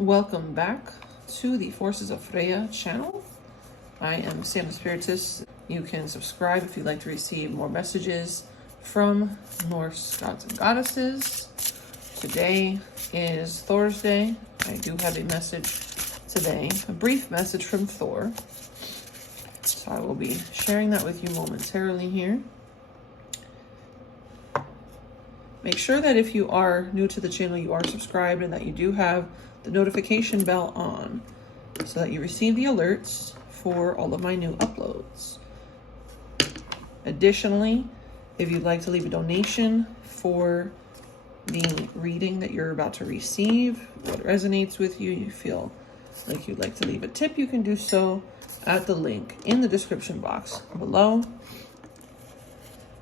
Welcome back to the Forces of Freyja channel. I am Santa Spiritus. You can subscribe if you'd like to receive more messages from Norse gods and goddesses. Today is Thursday. I do have a message today, a brief message from Thor. So I will be sharing that with you momentarily here. Make sure that if you are new to the channel, you are subscribed and that you do have the notification bell on so that you receive the alerts for all of my new uploads. Additionally, if you'd like to leave a donation for the reading that you're about to receive, what resonates with you, you feel like you'd like to leave a tip, you can do so at the link in the description box below.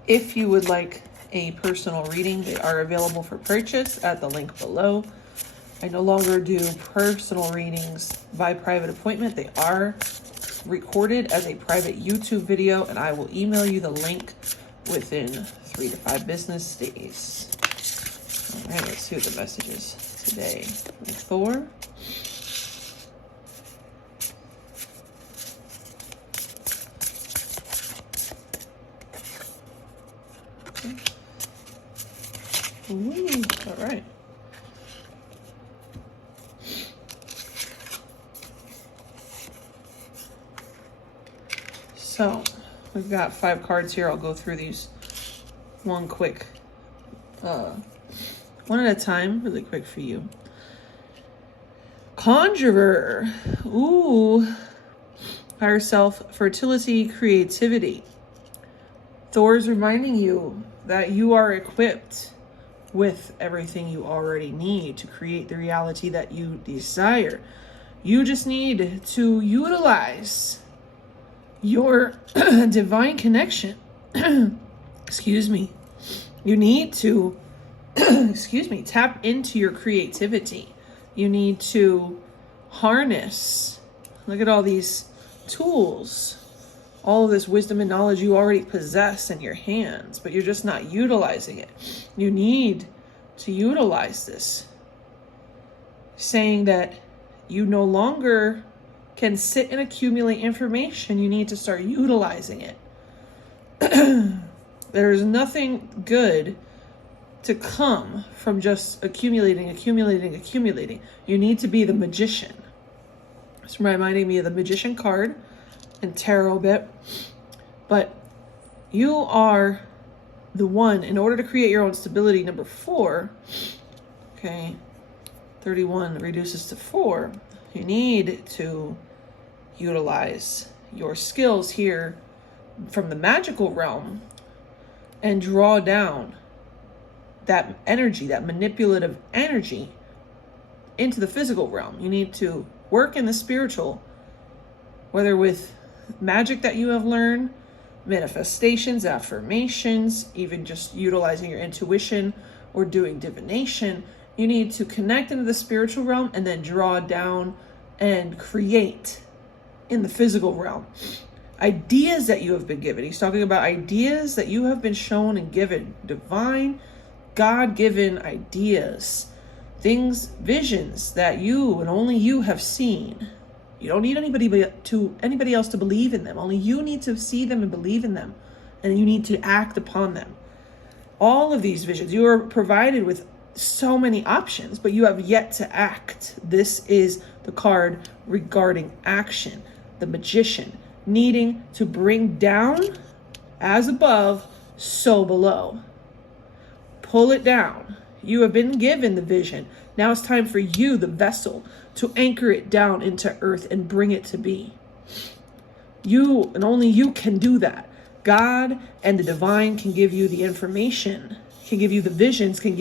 If you would like a personal reading, they are available for purchase at the link below. I no longer do personal readings by private appointment. They are recorded as a private YouTube video, and I will email you the link within 3 to 5 business days. All right, let's see what the message is today with Thor. Ooh, all right. So we've got 5 cards here. I'll go through these one at a time, really quick for you. Conjurer. Ooh. Higher self, fertility, creativity. Thor's reminding you that you are equipped with everything you already need to create the reality that you desire. You just need to utilize your divine connection. Excuse me. You need to, tap into your creativity. You need to harness. Look at all these tools, all of this wisdom and knowledge you already possess in your hands, but you're just not utilizing it. You need to utilize this. Saying that you no longer can sit and accumulate information. You need to start utilizing it. There is nothing good to come from just accumulating. You need to be the magician. It's reminding me of the magician card and tarot bit. But you are the one, in order to create your own stability, number 4, okay, 31 reduces to 4. You need to utilize your skills here from the magical realm and draw down that energy, that manipulative energy, into the physical realm. You need to work in the spiritual, whether with magic that you have learned, manifestations, affirmations, even just utilizing your intuition or doing divination. You need to connect into the spiritual realm and then draw down and create in the physical realm. Ideas that you have been given. He's talking about ideas that you have been shown and given. Divine, God-given ideas. Things, visions that you and only you have seen. You don't need anybody else to believe in them. Only you need to see them and believe in them. And you need to act upon them. All of these visions, you are provided with so many options, but you have yet to act. This is the card regarding action. The magician, needing to bring down as above, so below. Pull it down. You have been given the vision. Now it's time for you, the vessel, to anchor it down into earth and bring it to be. You and only you can do that. God and the divine can give you the information, can give you the visions, can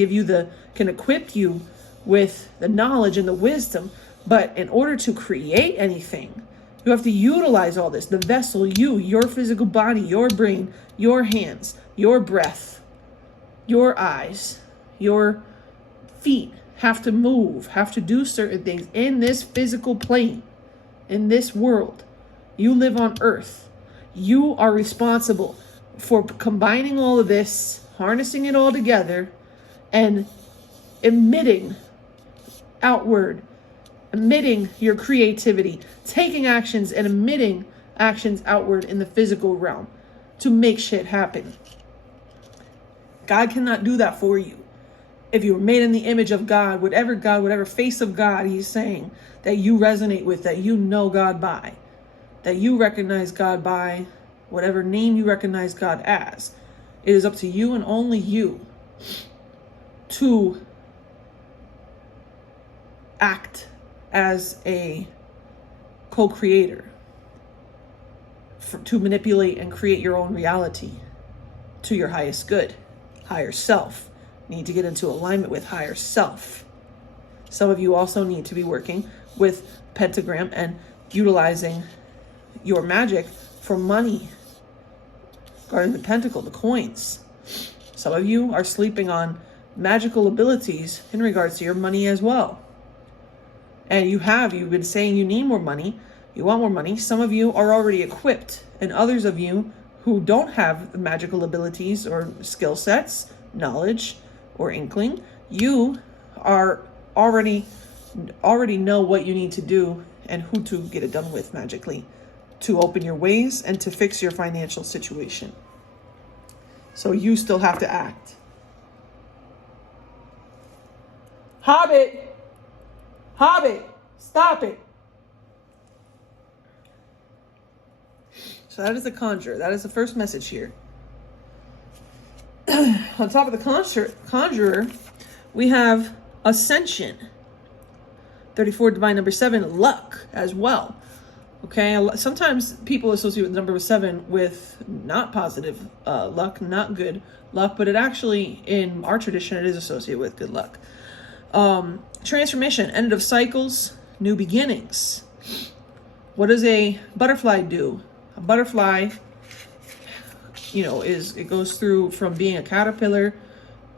equip you with the knowledge and the wisdom. But in order to create anything, you have to utilize all this. The vessel, your physical body, your brain, your hands, your breath, your eyes, your feet have to move, have to do certain things in this physical plane, in this world. You live on earth. You are responsible for combining all of this, harnessing it all together, and emitting outward emitting your creativity, taking actions and emitting actions outward in the physical realm to make shit happen. God cannot do that for you. If you were made in the image of God, whatever face of God he's saying that you resonate with, that you know God by, that you recognize God by, whatever name you recognize God as, it is up to you and only you to act as a co-creator, to manipulate and create your own reality to your highest good, higher self. Need to get into alignment with higher self. Some of you also need to be working with pentagram and utilizing your magic for money. Guarding the pentacle, the coins. Some of you are sleeping on magical abilities in regards to your money as well. And you've been saying you need more money, you want more money. Some of you are already equipped, and others of you who don't have the magical abilities or skill sets, knowledge, or inkling, you are already know what you need to do and who to get it done with magically to open your ways and to fix your financial situation. So you still have to act. Hobbit, stop it. So that is the conjurer. That is the first message here. On top of the conjurer, we have ascension. 34, divine number 7, luck as well. Okay, sometimes people associate with the number 7 with not positive luck, not good luck, but it actually, in our tradition, it is associated with good luck. Transformation, end of cycles, new beginnings. What does a butterfly do? A butterfly, it goes through from being a caterpillar.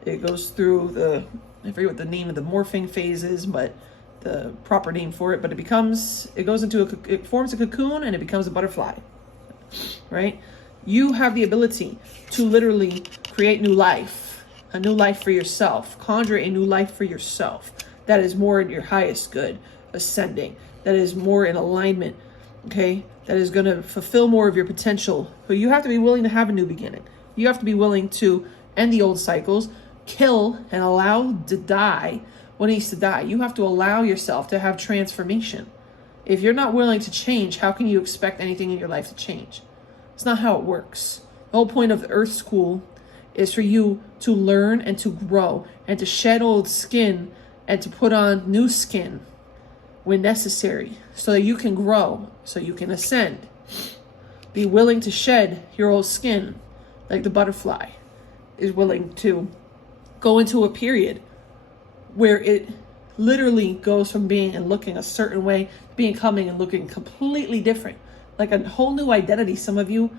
It goes through I forget what the name of the morphing phase is, but the proper name for it, but it forms a cocoon and it becomes a butterfly, right? You have the ability to literally create new life, a new life for yourself, conjure a new life for yourself that is more in your highest good, ascending, that is more in alignment, okay? That is going to fulfill more of your potential. But you have to be willing to have a new beginning. You have to be willing to end the old cycles, kill and allow to die what needs to die. You have to allow yourself to have transformation. If you're not willing to change, how can you expect anything in your life to change? It's not how it works. The whole point of the Earth School is for you to learn and to grow and to shed old skin and to put on new skin when necessary so that you can grow, so you can ascend. Be willing to shed your old skin like the butterfly is willing to go into a period where it literally goes from being and looking a certain way, becoming and looking completely different, like a whole new identity. Some of you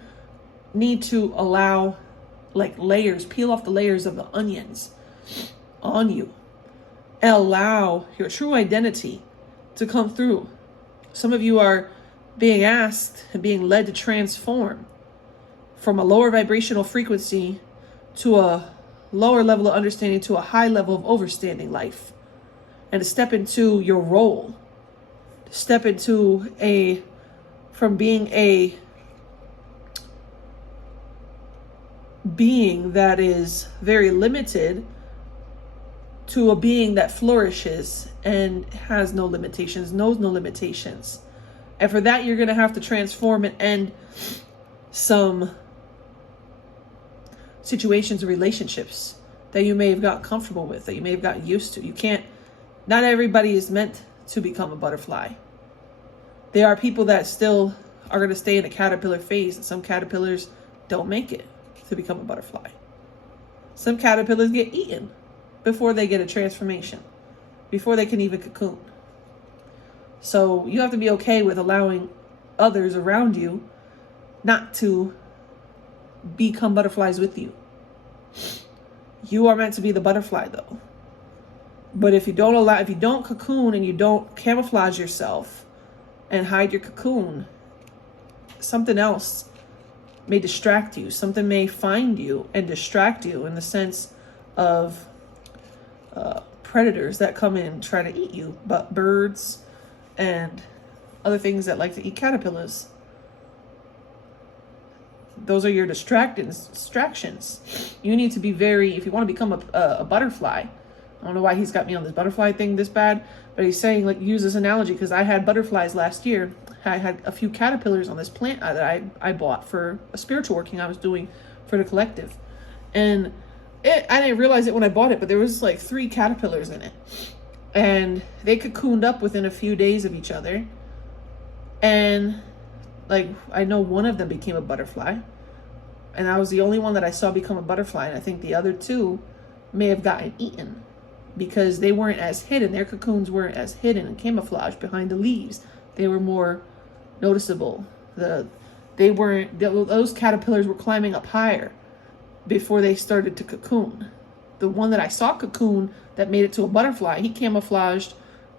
need to allow layers, peel off the layers of the onions on you and allow your true identity to come through. Some of you are being asked and being led to transform from a lower vibrational frequency to a lower level of understanding to a high level of overstanding life, and to step into your role, to step into from being a being that is very limited to a being that flourishes and has no limitations, knows no limitations. And for that, you're going to have to transform and end some situations and relationships that you may have got comfortable with, that you may have gotten used to. Not everybody is meant to become a butterfly. There are people that still are going to stay in a caterpillar phase, and some caterpillars don't make it to become a butterfly. Some caterpillars get eaten before they get a transformation, before they can even cocoon. So you have to be okay with allowing others around you not to become butterflies with you. You are meant to be the butterfly though. But if you don't cocoon and you don't camouflage yourself and hide your cocoon, something else may distract you. Something may find you and distract you in the sense of predators that come in and try to eat you. But birds, and other things that like to eat caterpillars. Those are your distractions. You need to be very, if you want to become a butterfly. I don't know why he's got me on this butterfly thing this bad, but he's saying, like, use this analogy, because I had butterflies last year. I had a few caterpillars on this plant that I bought for a spiritual working I was doing for the collective. And I didn't realize it when I bought it, but there was like 3 caterpillars in it. And they cocooned up within a few days of each other. And like, I know one of them became a butterfly, and I was the only one that I saw become a butterfly. And I think the other 2 may have gotten eaten because they weren't as hidden. Their cocoons weren't as hidden and camouflaged behind the leaves. They were more noticeable. Those caterpillars were climbing up higher before they started to cocoon. The one that I saw cocoon that made it to a butterfly, he camouflaged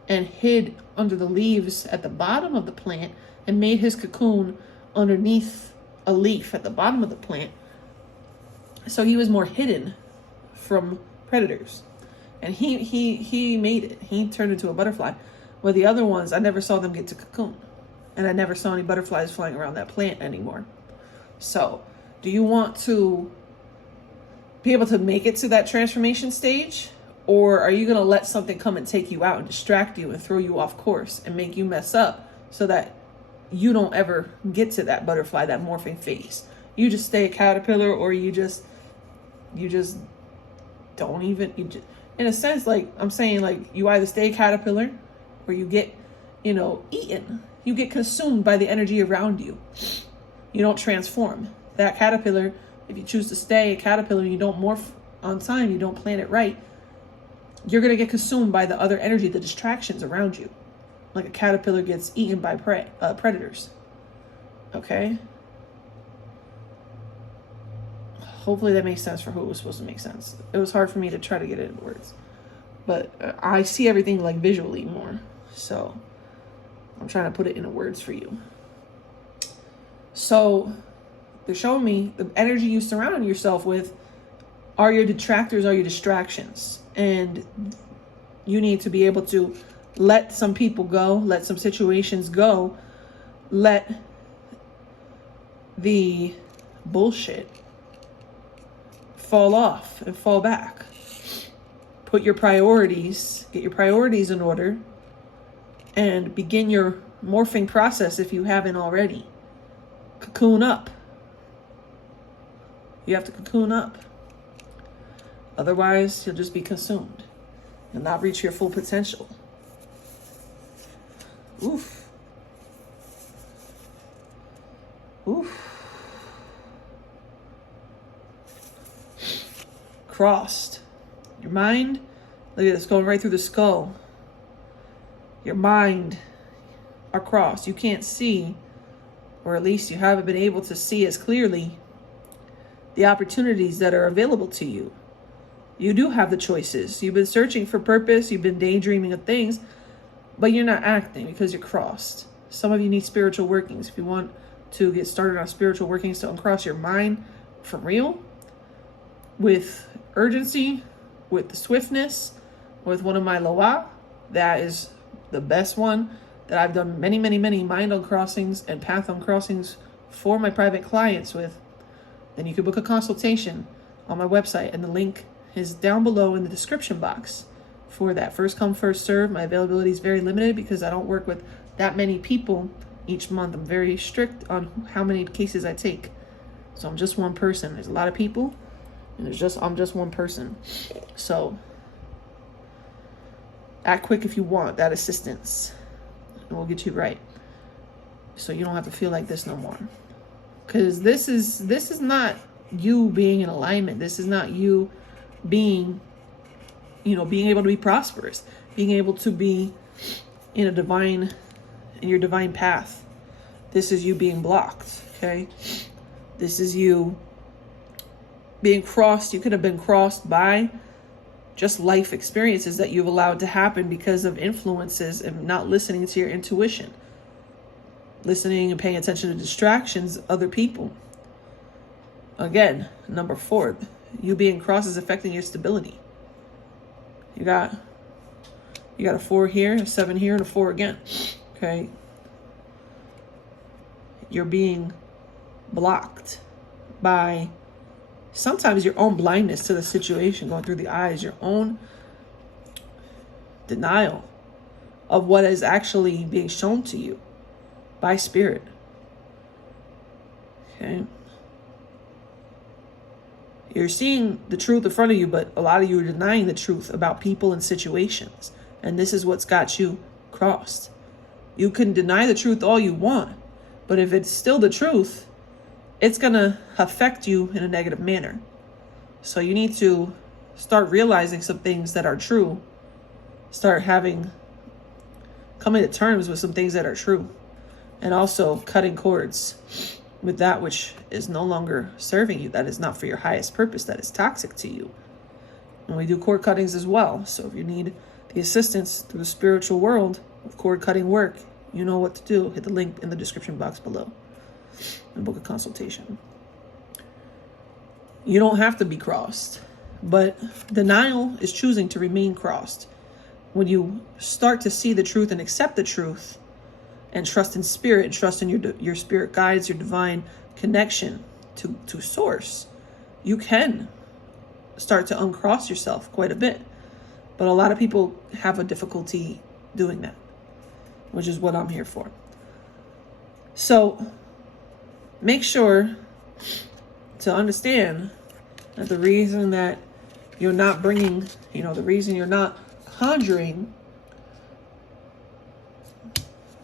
and hid under the leaves at the bottom of the plant and made his cocoon underneath a leaf at the bottom of the plant. So he was more hidden from predators. And he made it. He turned into a butterfly. Well, the other ones, I never saw them get to cocoon. And I never saw any butterflies flying around that plant anymore. So, do you want to be able to make it to that transformation stage? Or are you going to let something come and take you out and distract you and throw you off course and make you mess up so that you don't ever get to that butterfly, that morphing phase? You just stay a caterpillar, or you just don't even, in a sense, like I'm saying, like, you either stay a caterpillar or you get, eaten. You get consumed by the energy around you. You don't transform. That caterpillar, if you choose to stay a caterpillar and you don't morph on time, you don't plan it right, you're going to get consumed by the other energy, the distractions around you. Like a caterpillar gets eaten by predators. Okay? Hopefully that makes sense for who it was supposed to make sense. It was hard for me to try to get it in words. But I see everything like visually more. So I'm trying to put it into words for you. So they're showing me the energy you surround yourself with are your detractors, are your distractions. And you need to be able to let some people go, let some situations go, let the bullshit fall off and fall back. Put your priorities, get your priorities in order, and begin your morphing process if you haven't already. Cocoon up. You have to cocoon up. Otherwise, you'll just be consumed and not reach your full potential. Oof. Oof. Crossed. Your mind, look at this, going right through the skull. Your mind are crossed. You can't see, or at least you haven't been able to see as clearly, the opportunities that are available to you. You do have the choices. You've been searching for purpose. You've been daydreaming of things, but you're not acting because you're crossed. Some of you need spiritual workings. If you want to get started on spiritual workings to uncross your mind for real, with urgency, with the swiftness, with one of my loa, that is the best one that I've done many mind uncrossings and path uncrossings for my private clients with, then you can book a consultation on my website, and the link is down below in the description box for that. First come, first serve. My availability is very limited because I don't work with that many people each month. I'm very strict on how many cases I take. So I'm just one person. There's a lot of people, and I'm just one person. So act quick if you want that assistance, and we'll get you right, so you don't have to feel like this no more. Because this is not you being in alignment. This is not you being able to be prosperous, being able to be in your divine path. This is you being blocked. Okay, this is you being crossed. You could have been crossed by just life experiences that you've allowed to happen because of influences and not listening to your intuition, listening and paying attention to distractions, other people. Again, number 4, you being crossed is affecting your stability. You got a 4 here, a 7 here, and a 4 again. Okay? You're being blocked by sometimes your own blindness to the situation going through the eyes, your own denial of what is actually being shown to you by spirit. Okay? You're seeing the truth in front of you, but a lot of you are denying the truth about people and situations. And this is what's got you crossed. You can deny the truth all you want, but if it's still the truth, it's going to affect you in a negative manner. So you need to start realizing some things that are true. Start coming to terms with some things that are true. And also cutting cords with that which is no longer serving you, that is not for your highest purpose, that is toxic to you. And we do cord cuttings as well. So if you need the assistance through the spiritual world of cord cutting work, you know what to do. Hit the link in the description box below and book a consultation. You don't have to be crossed, but denial is choosing to remain crossed. When you start to see the truth and accept the truth and trust in spirit and trust in your spirit guides, your divine connection to source, you can start to uncross yourself quite a bit. But a lot of people have a difficulty doing that, which is what I'm here for. So make sure to understand that the reason that you're not bringing, the reason you're not conjuring,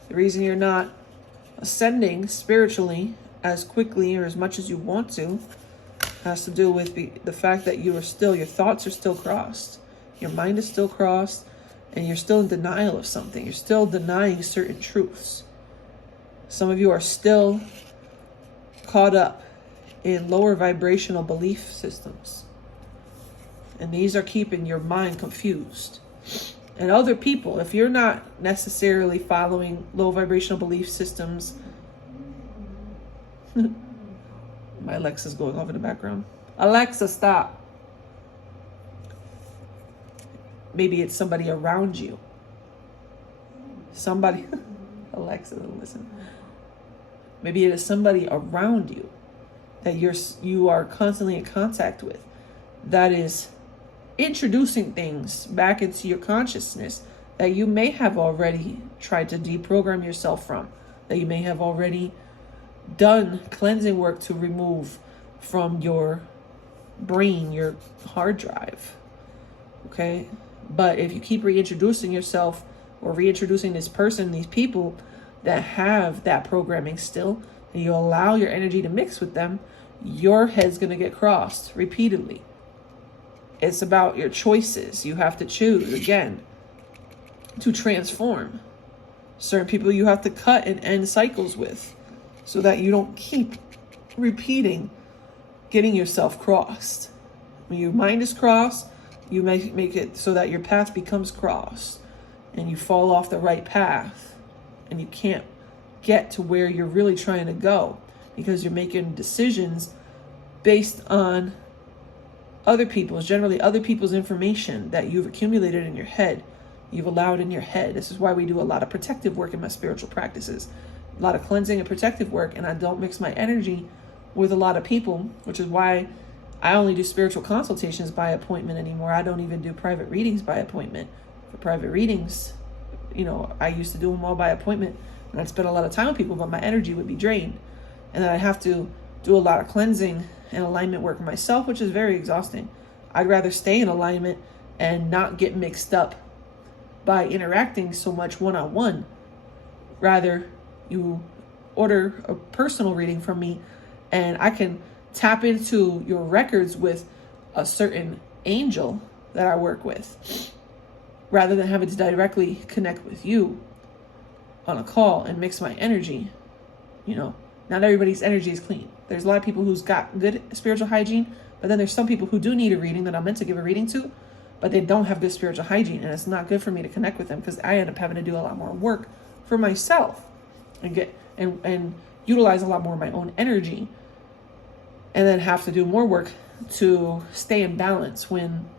the reason you're not ascending spiritually as quickly or as much as you want to has to do with the fact that your thoughts are still crossed. Your mind is still crossed, and you're still in denial of something. You're still denying certain truths. Some of you are still caught up in lower vibrational belief systems. And these are keeping your mind confused. And other people, if you're not necessarily following low vibrational belief systems, my Alexa's going off in the background. Alexa, stop. Maybe it's somebody around you. Somebody, Alexa, listen. Maybe it is somebody around you that you are constantly in contact with that is introducing things back into your consciousness that you may have already tried to deprogram yourself from, that you may have already done cleansing work to remove from your brain, your hard drive. Okay? But if you keep reintroducing yourself or reintroducing this person, these people that have that programming still, and you allow your energy to mix with them, your head's going to get crossed repeatedly. It's about your choices. You have to choose, again, to transform. Certain people you have to cut and end cycles with so that you don't keep repeating getting yourself crossed. When your mind is crossed, you make it so that your path becomes crossed and you fall off the right path and you can't get to where you're really trying to go because you're making decisions based on generally other people's information that you've accumulated in your head, you've allowed in your head. This is why we do a lot of protective work in my spiritual practices, a lot of cleansing and protective work, and I don't mix my energy with a lot of people, which is why I only do spiritual consultations by appointment anymore. I don't even do private readings by appointment. For private readings, I used to do them all by appointment, and I'd spend a lot of time with people, but my energy would be drained. And then I'd have to do a lot of cleansing and alignment work myself, which is very exhausting. I'd rather stay in alignment and not get mixed up by interacting so much one-on-one. Rather, you order a personal reading from me, and I can tap into your records with a certain angel that I work with, rather than having to directly connect with you on a call and mix my energy. Not everybody's energy is clean. There's a lot of people who's got good spiritual hygiene, but then there's some people who do need a reading that I'm meant to give a reading to, but they don't have good spiritual hygiene, and it's not good for me to connect with them because I end up having to do a lot more work for myself and utilize a lot more of my own energy, and then have to do more work to stay in balance when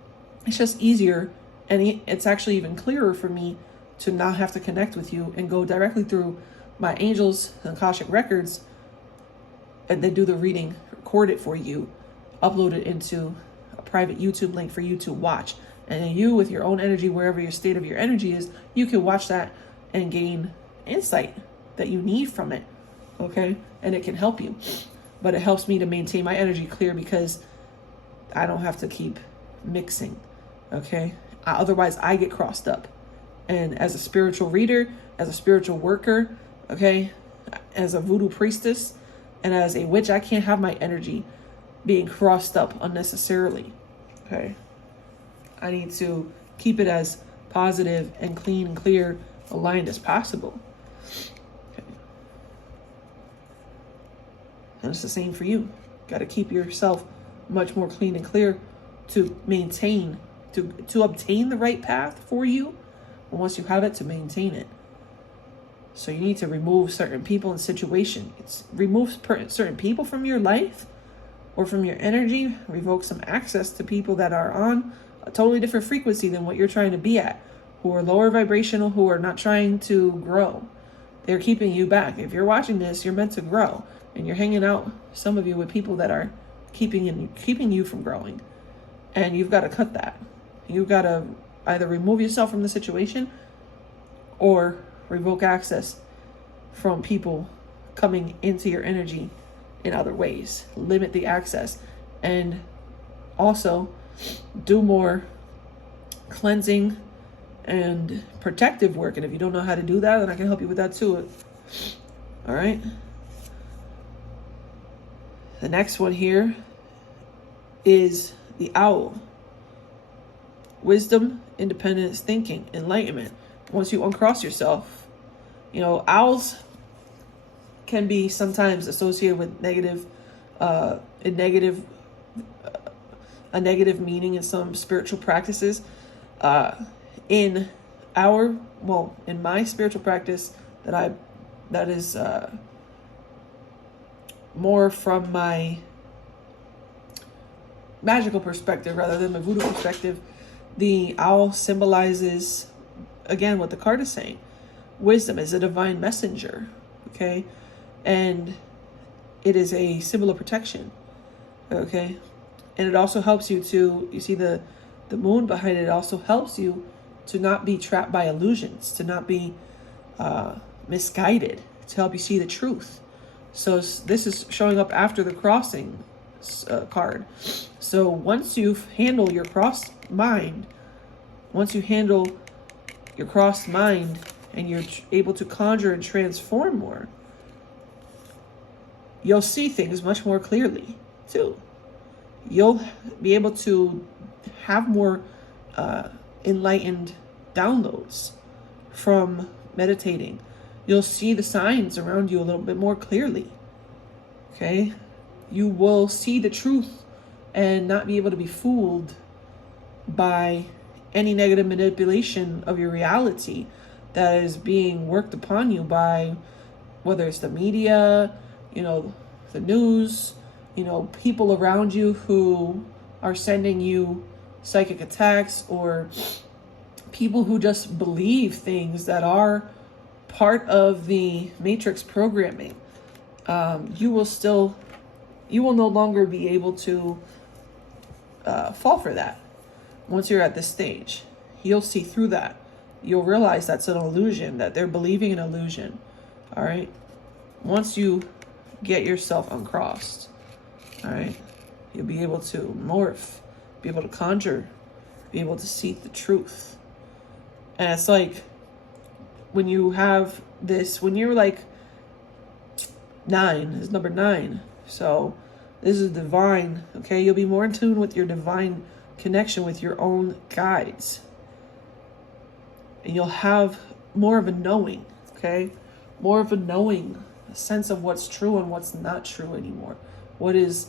it's just easier, and it's actually even clearer for me to not have to connect with you and go directly through my angels and Akashic records, and then do the reading, record it for you, upload it into a private YouTube link for you to watch. And then you, with your own energy, wherever your state of your energy is, you can watch that and gain insight that you need from it. Okay? And it can help you. But it helps me to maintain my energy clear because I don't have to keep mixing. Okay? Otherwise, I get crossed up. And as a spiritual reader, as a spiritual worker, okay, as a voodoo priestess, and as a witch, I can't have my energy being crossed up unnecessarily. Okay? I need to keep it as positive and clean and clear, aligned as possible. Okay. And it's the same for you. Got to keep yourself much more clean and clear to maintain, to obtain the right path for you. And once you have it, to maintain it. So you need to remove certain people and situations. Remove certain people from your life or from your energy. Revoke some access to people that are on a totally different frequency than what you're trying to be at, who are lower vibrational, who are not trying to grow. They're keeping you back. If you're watching this, you're meant to grow, and you're hanging out, some of you, with people that are keeping you from growing. And you've got to cut that. You've got to either remove yourself from the situation or revoke access from people coming into your energy in other ways. Limit the access, and also do more cleansing and protective work. And if you don't know how to do that, then I can help you with that too. All right. The next one here is the owl. Wisdom, independence, thinking, enlightenment. Once you uncross yourself, you know, owls can be sometimes associated with a negative meaning in some spiritual practices. In my spiritual practice that is more from my magical perspective rather than my voodoo perspective, the owl symbolizes, again, what the card is saying. Wisdom is a divine messenger, okay? And it is a symbol of protection, okay? And it also helps you to, you see the moon behind it, also helps you to not be trapped by illusions, to not be misguided, to help you see the truth. So this is showing up after the crossing card. So once you handle your crossed mind, and you're able to conjure and transform more, you'll see things much more clearly too. You'll be able to have more enlightened downloads from meditating. You'll see the signs around you a little bit more clearly. Okay? You will see the truth and not be able to be fooled by any negative manipulation of your reality that is being worked upon you by, whether it's the media, you know, the news, you know, people around you who are sending you psychic attacks, or people who just believe things that are part of the matrix programming. You will no longer be able to fall for that. Once you're at this stage, you'll see through that. You'll realize that's an illusion, that they're believing an illusion. All right. Once you get yourself uncrossed, all right, you'll be able to morph, be able to conjure, be able to seek the truth. And it's like when you have this, when you're like 9, is number 9. So this is divine, okay? You'll be more in tune with your divine connection with your own guides. And you'll have more of a knowing, okay? More of a knowing, a sense of what's true and what's not true anymore. What is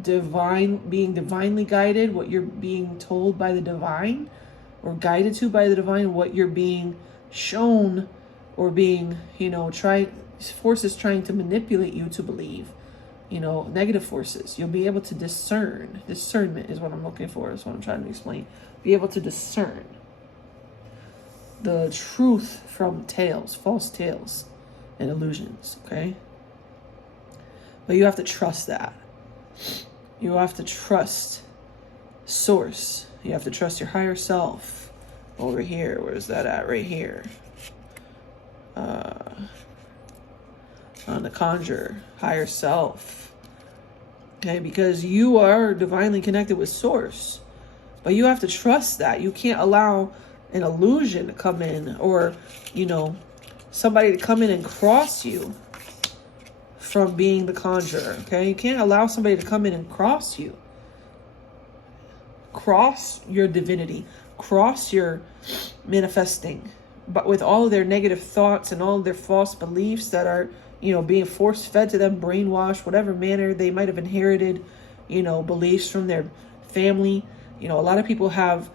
divine, being divinely guided, what you're being told by the divine or guided to by the divine, what you're being shown or being, forces trying to manipulate you to believe, negative forces. You'll be able to discern. Discernment is what I'm looking for, is what I'm trying to explain. Be able to discern. the truth from tales, false tales and illusions, okay? But you have to trust that. You have to trust source. You have to trust your higher self. Over here, where's that at? Right here. On the conjure, higher self. Okay, because you are divinely connected with source. But you have to trust that. You can't allow an illusion to come in, or, somebody to come in and cross you from being the conjurer. Okay, you can't allow somebody to come in and cross you. Cross your divinity. Cross your manifesting. But with all of their negative thoughts and all of their false beliefs that are, being force fed to them, brainwashed, whatever manner they might have inherited, beliefs from their family. A lot of people have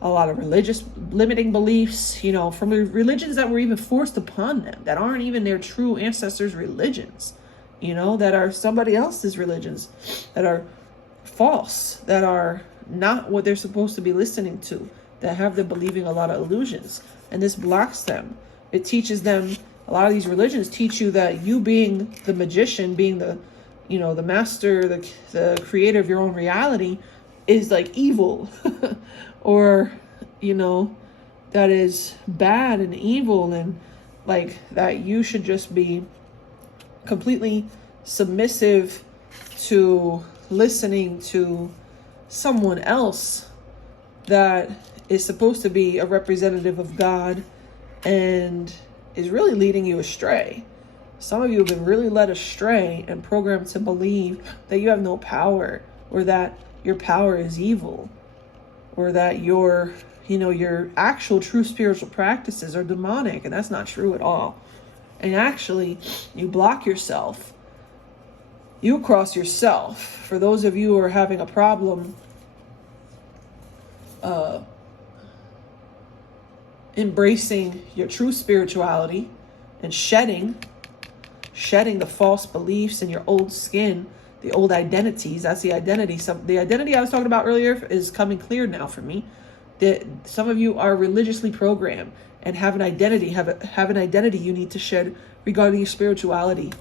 a lot of religious limiting beliefs, from the religions that were even forced upon them, that aren't even their true ancestors' religions, that are somebody else's religions, that are false, that are not what they're supposed to be listening to, that have them believing a lot of illusions. And this blocks them. It teaches them, a lot of these religions teach you that you being the magician, being the, the master, the creator of your own reality is like evil or, that is bad and evil, and like that you should just be completely submissive to listening to someone else that is supposed to be a representative of God and is really leading you astray. Some of you have been really led astray and programmed to believe that you have no power, or that your power is evil, or that your actual true spiritual practices are demonic, and that's not true at all. And actually, you block yourself. You cross yourself. For those of you who are having a problem embracing your true spirituality and shedding the false beliefs and your old skin, the old identities. That's the identity. The identity I was talking about earlier is coming clear now for me. That some of you are religiously programmed and have an identity, have an identity you need to shed regarding your spirituality,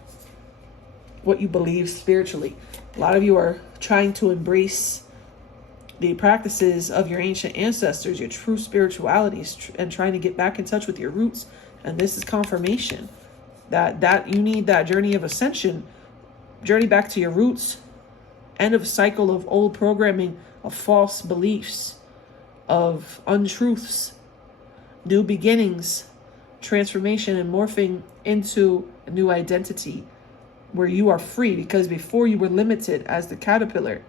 what you believe spiritually. A lot of you are trying to embrace the practices of your ancient ancestors, your true spiritualities, and trying to get back in touch with your roots. And this is confirmation that you need that journey of ascension, journey back to your roots, end of cycle of old programming, of false beliefs, of untruths, new beginnings, transformation, and morphing into a new identity where you are free. Because before you were limited as the caterpillar,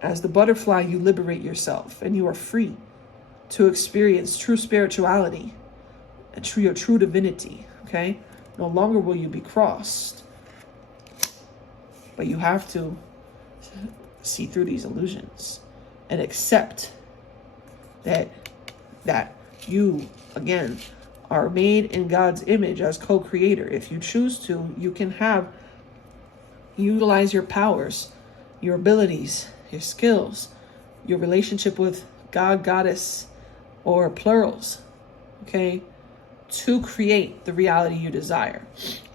as the butterfly, you liberate yourself and you are free to experience true spirituality and your true divinity, okay? No longer will you be crossed, but you have to see through these illusions and accept that you, again, are made in God's image as co-creator. If you choose to, you can utilize your powers, your abilities, your skills, your relationship with God, goddess, or plurals, okay, to create the reality you desire.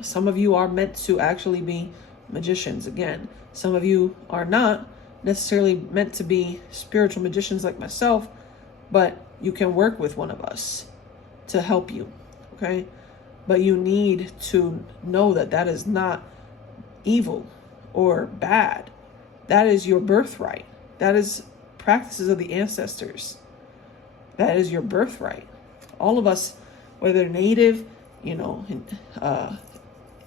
Some of you are meant to actually be magicians again. Some of you are not necessarily meant to be spiritual magicians like myself, but you can work with one of us to help you, okay? But you need to know that is not evil or bad. That is your birthright. That is practices of the ancestors. That is your birthright. All of us, whether native,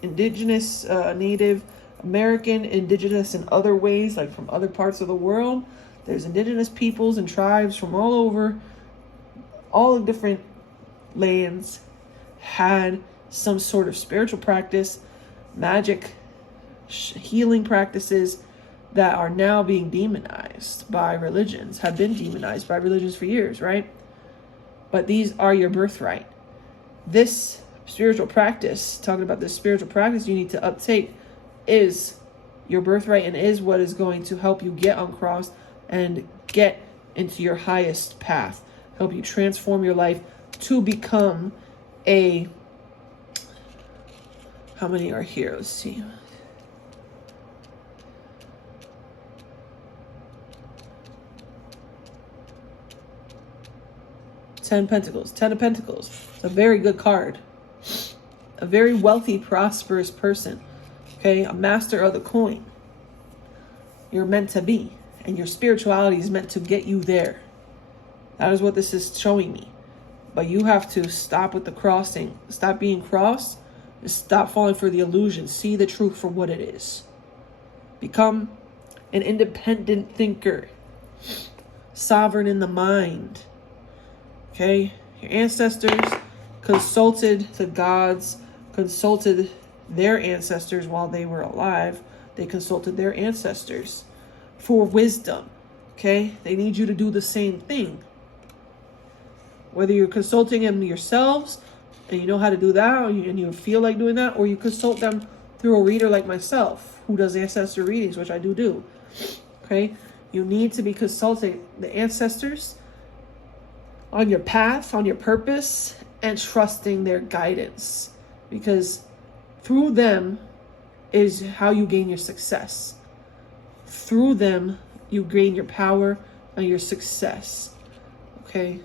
indigenous, Native American, indigenous in other ways, like from other parts of the world, there's indigenous peoples and tribes from all over, all the different lands had some sort of spiritual practice, magic, healing practices that are now being demonized by religions, have been demonized by religions for years, right? But these are your birthright. This spiritual practice, talking about this spiritual practice you need to uptake, is your birthright and is what is going to help you get uncrossed and get into your highest path, help you transform your life to become a, how many are here? Let's see. Ten Pentacles. Ten of Pentacles. It's a very good card. A very wealthy, prosperous person. Okay, a master of the coin. You're meant to be. And your spirituality is meant to get you there. That is what this is showing me. But you have to stop with the crossing. Stop being cross. And stop falling for the illusion. See the truth for what it is. Become an independent thinker. Sovereign in the mind. Okay? Your ancestors consulted the gods, consulted their ancestors while they were alive. They consulted their ancestors for wisdom. Okay? They need you to do the same thing. Whether you're consulting them yourselves and you know how to do that and you feel like doing that, or you consult them through a reader like myself who does ancestor readings, which I do. Okay? You need to be consulting the ancestors on your path, on your purpose, and trusting their guidance. Because through them is how you gain your success. Through them, you gain your power and your success. Okay?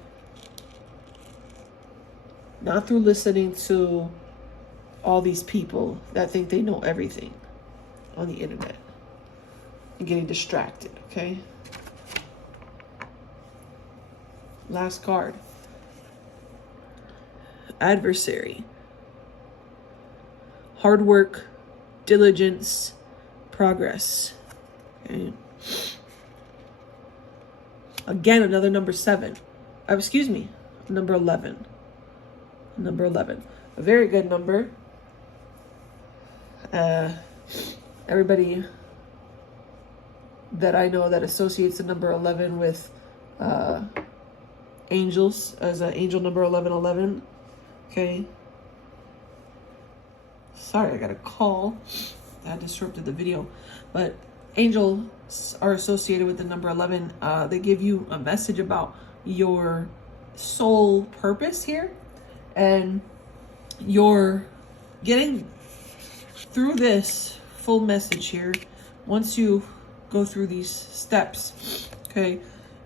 Not through listening to all these people that think they know everything on the internet and getting distracted, okay? Last card. Adversary. Hard work, diligence, progress. Okay. Again, another number 7. Excuse me, number 11. Number 11. A very good number. Everybody that I know that associates the number 11 with angels as an angel number 1111. Okay. Sorry, I got a call that disrupted the video. But angels are associated with the number 11. They give you a message about your soul purpose here. And you're getting through this full message here. Once you go through these steps, okay,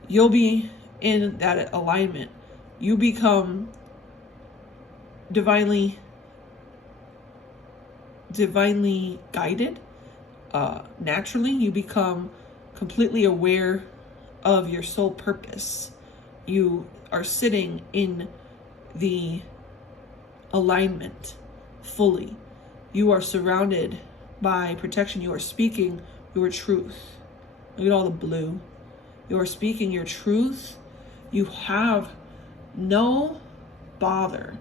you'll be in that alignment. You become divinely guided. Naturally, you become completely aware of your soul purpose. You are sitting in the alignment fully. You are surrounded by protection. You are speaking your truth. Look at all the blue. You are speaking your truth. You have no bother.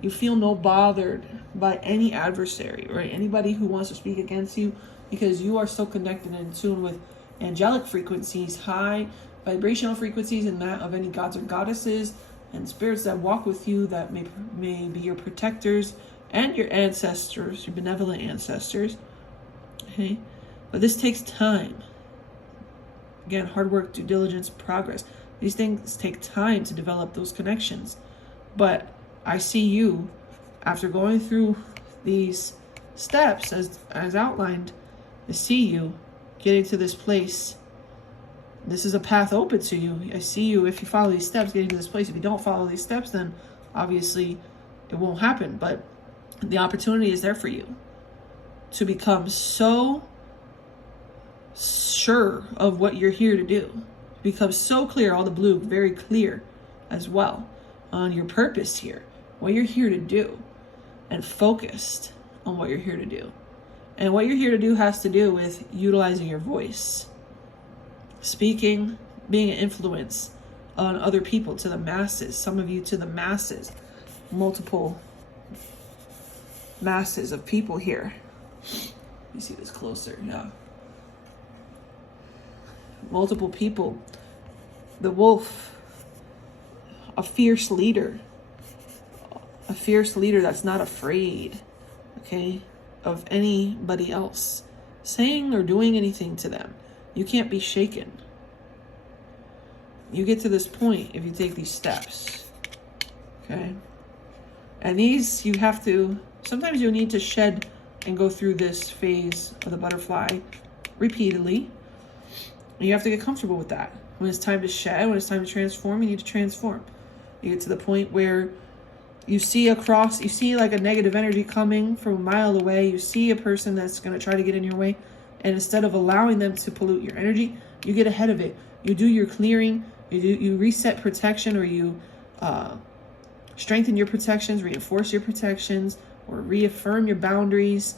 You feel no bothered by any adversary, right? Anybody who wants to speak against you, because you are so connected and in tune with angelic frequencies, high vibrational frequencies, and that of any gods or goddesses and spirits that walk with you, that may be your protectors and your ancestors, your benevolent ancestors. Okay? But this takes time. Again, hard work, due diligence, progress. These things take time to develop those connections. But I see you, after going through these steps as outlined, I see you getting to this place. This is a path open to you. I see you, if you follow these steps, getting to this place. If you don't follow these steps, then obviously it won't happen. But the opportunity is there for you to become so sure of what you're here to do. Become so clear, all the blue, very clear as well on your purpose here, what you're here to do, and focused on what you're here to do. And what you're here to do has to do with utilizing your voice. Speaking, being an influence on other people, to the masses, some of you to the masses, multiple masses of people here. Let me see this closer, yeah. Multiple people. The wolf, a fierce leader that's not afraid, okay, of anybody else saying or doing anything to them. You can't be shaken. You get to this point if you take these steps. Okay. And these, you have to, sometimes you'll need to shed and go through this phase of the butterfly repeatedly. And you have to get comfortable with that. When it's time to shed, when it's time to transform, you need to transform. You get to the point where you see like a negative energy coming from a mile away. You see a person that's going to try to get in your way. And instead of allowing them to pollute your energy, you get ahead of it. You do your clearing. You reset protection, or you strengthen your protections, reinforce your protections, or reaffirm your boundaries.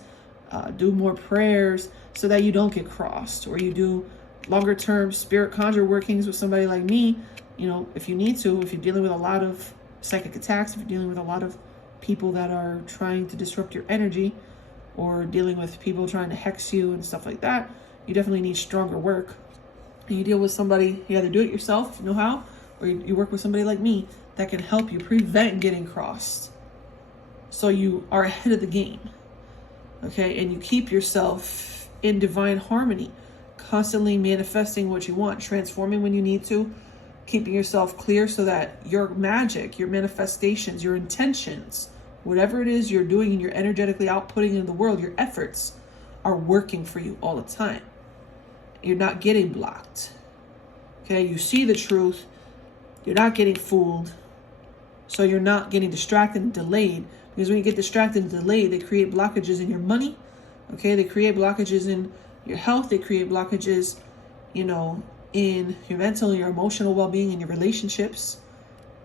Do more prayers so that you don't get crossed, or you do longer term spirit conjure workings with somebody like me. You know, if you need to, if you're dealing with a lot of psychic attacks, if you're dealing with a lot of people that are trying to disrupt your energy, or dealing with people trying to hex you and stuff like that, you definitely need stronger work. And you deal with somebody, you either do it yourself, you know how, or you work with somebody like me that can help you prevent getting crossed. So you are ahead of the game. Okay, and you keep yourself in divine harmony, constantly manifesting what you want, transforming when you need to, keeping yourself clear so that your magic, your manifestations, your intentions, whatever it is you're doing and you're energetically outputting in the world, your efforts are working for you all the time. You're not getting blocked. Okay, you see the truth. You're not getting fooled. So you're not getting distracted and delayed. Because when you get distracted and delayed, they create blockages in your money. Okay, they create blockages in your health. They create blockages, in your mental and your emotional well-being and your relationships.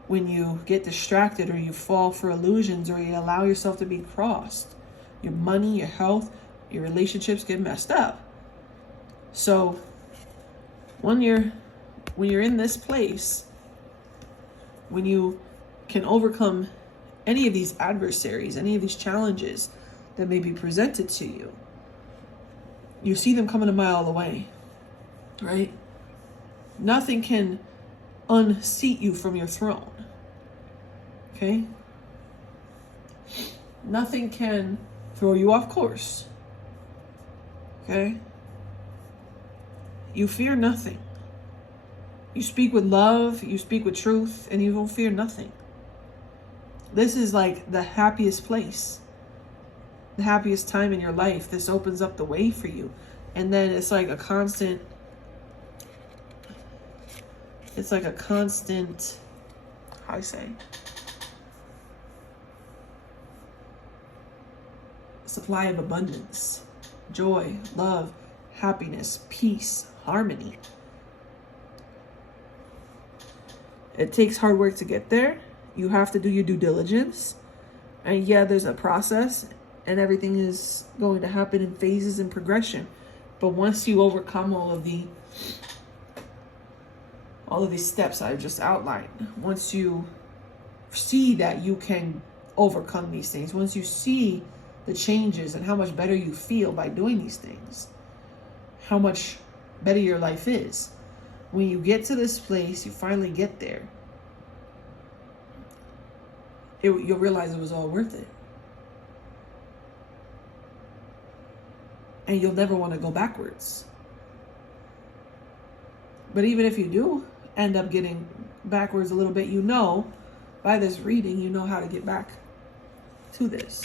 When you get distracted, or you fall for illusions, or you allow yourself to be crossed, your money, your health, your relationships get messed up. So when you're in this place, when you can overcome any of these adversaries, any of these challenges that may be presented to you, you see them coming a mile away, right? Nothing can unseat you from your throne. Okay? Nothing can throw you off course. Okay? You fear nothing. You speak with love, you speak with truth, and you don't fear nothing. This is like the happiest place, the happiest time in your life. This opens up the way for you. And then it's like a constant, how I say, supply of abundance, joy, love, happiness, peace, harmony. It takes hard work to get there. You have to do your due diligence. And yeah, there's a process, and everything is going to happen in phases and progression. But once you overcome all of these steps I've just outlined, once you see that you can overcome these things, once you see the changes and how much better you feel by doing these things, how much better your life is, when you get to this place, you finally get there, you'll realize it was all worth it. And you'll never want to go backwards. But even if you do end up getting backwards a little bit, by this reading, how to get back to this.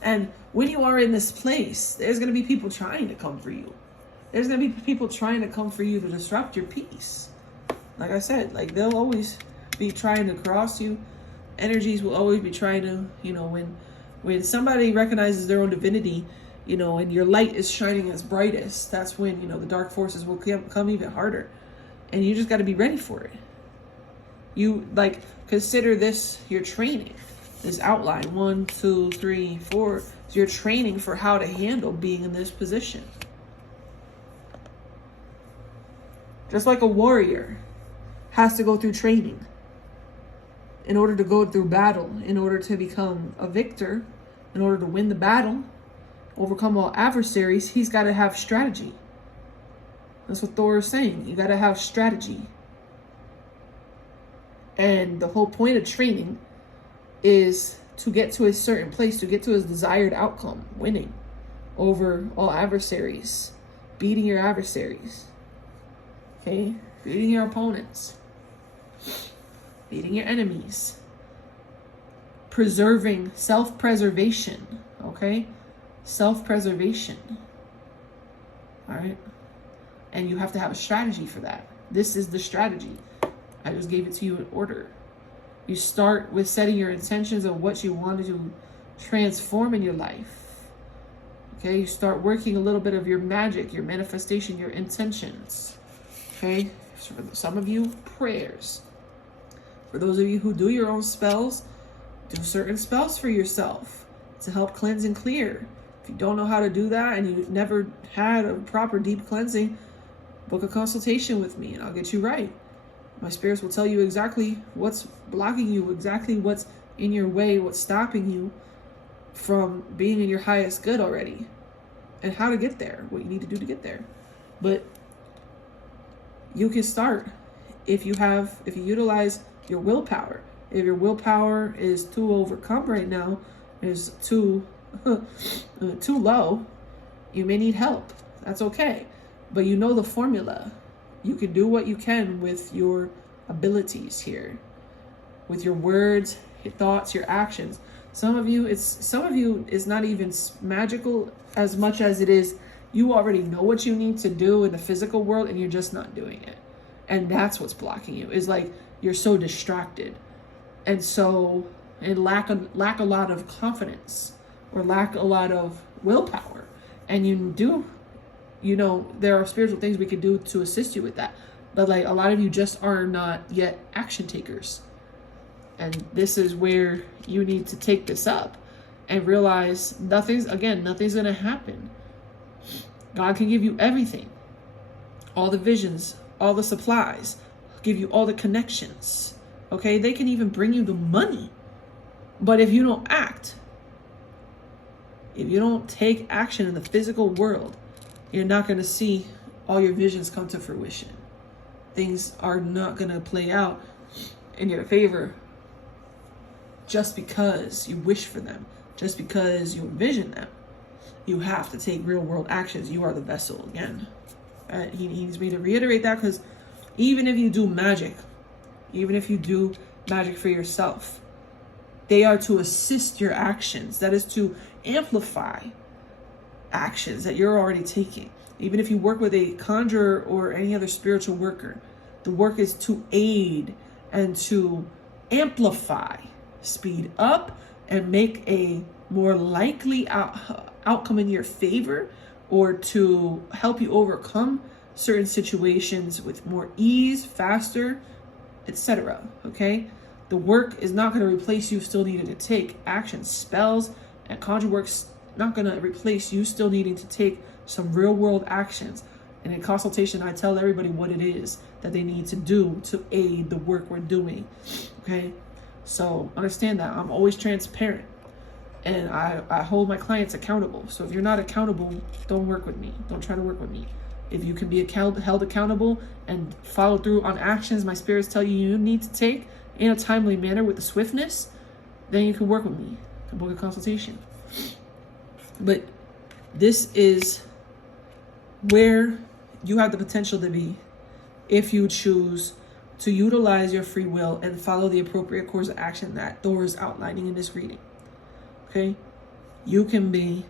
And when you are in this place, there's going to be people trying to come for you. There's going to be people trying to come for you to disrupt your peace. Like I said, they'll always be trying to cross you. Energies will always be trying to, when somebody recognizes their own divinity, and your light is shining its brightest, that's when, the dark forces will come even harder. And you just got to be ready for it. You consider this your training, this outline, 1, 2, 3, 4. So you're training for how to handle being in this position. Just like a warrior has to go through training in order to go through battle, in order to become a victor, in order to win the battle, overcome all adversaries, he's got to have strategy. That's what Thor is saying. You got to have strategy. And the whole point of training is to get to a certain place, to get to his desired outcome, winning over all adversaries, beating your adversaries, okay, beating your opponents. beating your enemies, preserving, self-preservation, okay? Self-preservation, all right? And you have to have a strategy for that. This is the strategy. I just gave it to you in order. You start with setting your intentions of what you want to transform in your life. Okay, you start working a little bit of your magic, your manifestation, your intentions. Okay, so for some of you, prayers. For those of you who do your own spells, do certain spells for yourself to help cleanse and clear. If you don't know how to do that and you never had a proper deep cleansing, book a consultation with me and I'll get you right. My spirits will tell you exactly what's blocking you, exactly what's in your way, what's stopping you from being in your highest good already, and how to get there, what you need to do to get there. But you can start if you utilize your willpower. If your willpower is too overcome right now, is too low, you may need help. That's okay. But you know the formula. You can do what you can with your abilities here, with your words, your thoughts, your actions. Some of you, it's not even magical as much as it is you already know what you need to do in the physical world and you're just not doing it. And that's what's blocking you. Is like you're so distracted, and lack a lot of confidence, or lack a lot of willpower. And there are spiritual things we can do to assist you with that. But like a lot of you just are not yet action takers. And this is where you need to take this up and realize nothing's going to happen. God can give you everything. All the visions, all the supplies, give you all the connections. Okay? They can even bring you the money. But if you don't act, if you don't take action in the physical world, you're not going to see all your visions come to fruition. Things are not going to play out in your favor just because you wish for them, just because you envision them. You have to take real world actions. You are the vessel again. He needs me to reiterate that, because even if you do magic for yourself, they are to assist your actions. That is to amplify actions that you're already taking. Even if you work with a conjurer or any other spiritual worker, the work is to aid and to amplify, speed up, and make a more likely outcome in your favor, or to help you overcome certain situations with more ease, faster, etc. Okay? The work is not going to replace you still needing to take action. Spells and conjure work's not going to replace you still needing to take some real world actions. And in consultation, I tell everybody what it is that they need to do to aid the work we're doing. Okay? So understand that I'm always transparent, and I hold my clients accountable. So if you're not accountable, don't work with me. Don't try to work with me. If you can be held accountable and follow through on actions my spirits tell you need to take in a timely manner with the swiftness, then you can work with me. You can book a consultation. But this is where you have the potential to be if you choose to utilize your free will and follow the appropriate course of action that Thor is outlining in this reading. Okay? You can be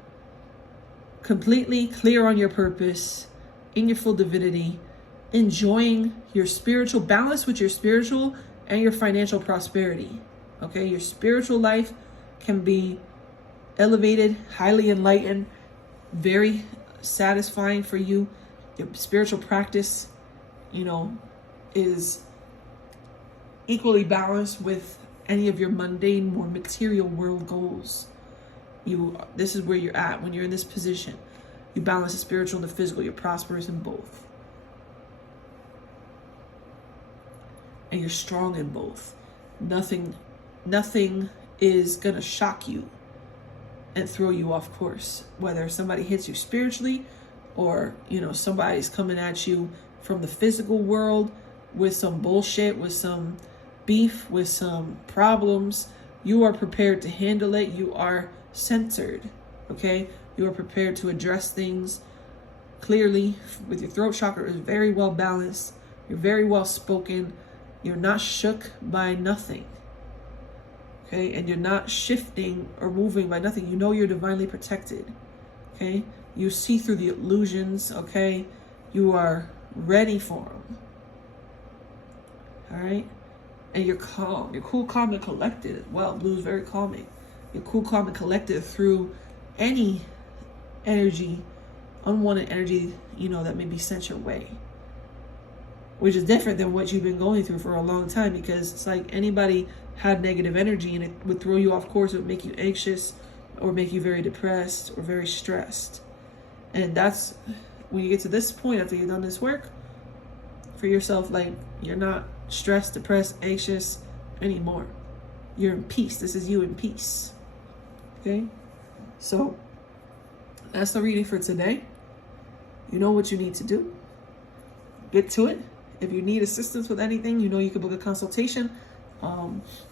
completely clear on your purpose, in your full divinity, enjoying your spiritual balance with your spiritual and your financial prosperity. Okay? Your spiritual life can be elevated, highly enlightened, very satisfying for you. Your spiritual practice, is equally balanced with any of your mundane, more material world goals. This is where you're at when you're in this position. You balance the spiritual and the physical. You're prosperous in both. And you're strong in both. Nothing is gonna shock you and throw you off course. Whether somebody hits you spiritually, or somebody's coming at you from the physical world with some bullshit, with some beef, with some problems, you are prepared to handle it. You are centered. Okay? You are prepared to address things clearly. With your throat chakra is very well balanced. You're very well spoken. You're not shook by nothing. Okay? And you're not shifting or moving by nothing. You know you're divinely protected. Okay? You see through the illusions. Okay? You are ready for them. All right? And you're calm. You're cool, calm, and collected as well. Blue is very calming. You're cool, calm, and collected through any energy, unwanted energy, that may be sent your way. Which is different than what you've been going through for a long time, because it's like anybody had negative energy and it would throw you off course. It would make you anxious or make you very depressed or very stressed. And that's when you get to this point after you've done this work for yourself, like you're not stressed, depressed, anxious anymore. You're in peace. This is you in peace. Okay? So that's the reading for today. You know what you need to do. Get to it. If you need assistance with anything, you can book a consultation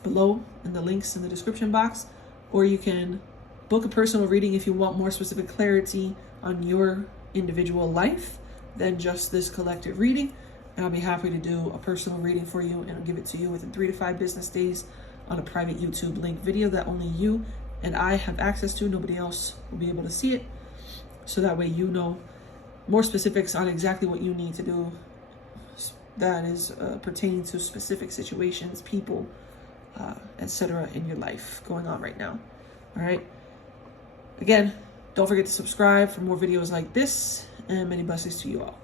below in the links in the description box, or you can book a personal reading if you want more specific clarity on your individual life than just this collective reading. And I'll be happy to do a personal reading for you, and I'll give it to you within 3 to 5 business days on a private YouTube link video that only you and I have access to. Nobody else will be able to see it. So that way you know more specifics on exactly what you need to do that is pertaining to specific situations, people, etc. in your life going on right now. All right. Again, don't forget to subscribe for more videos like this, and many blessings to you all.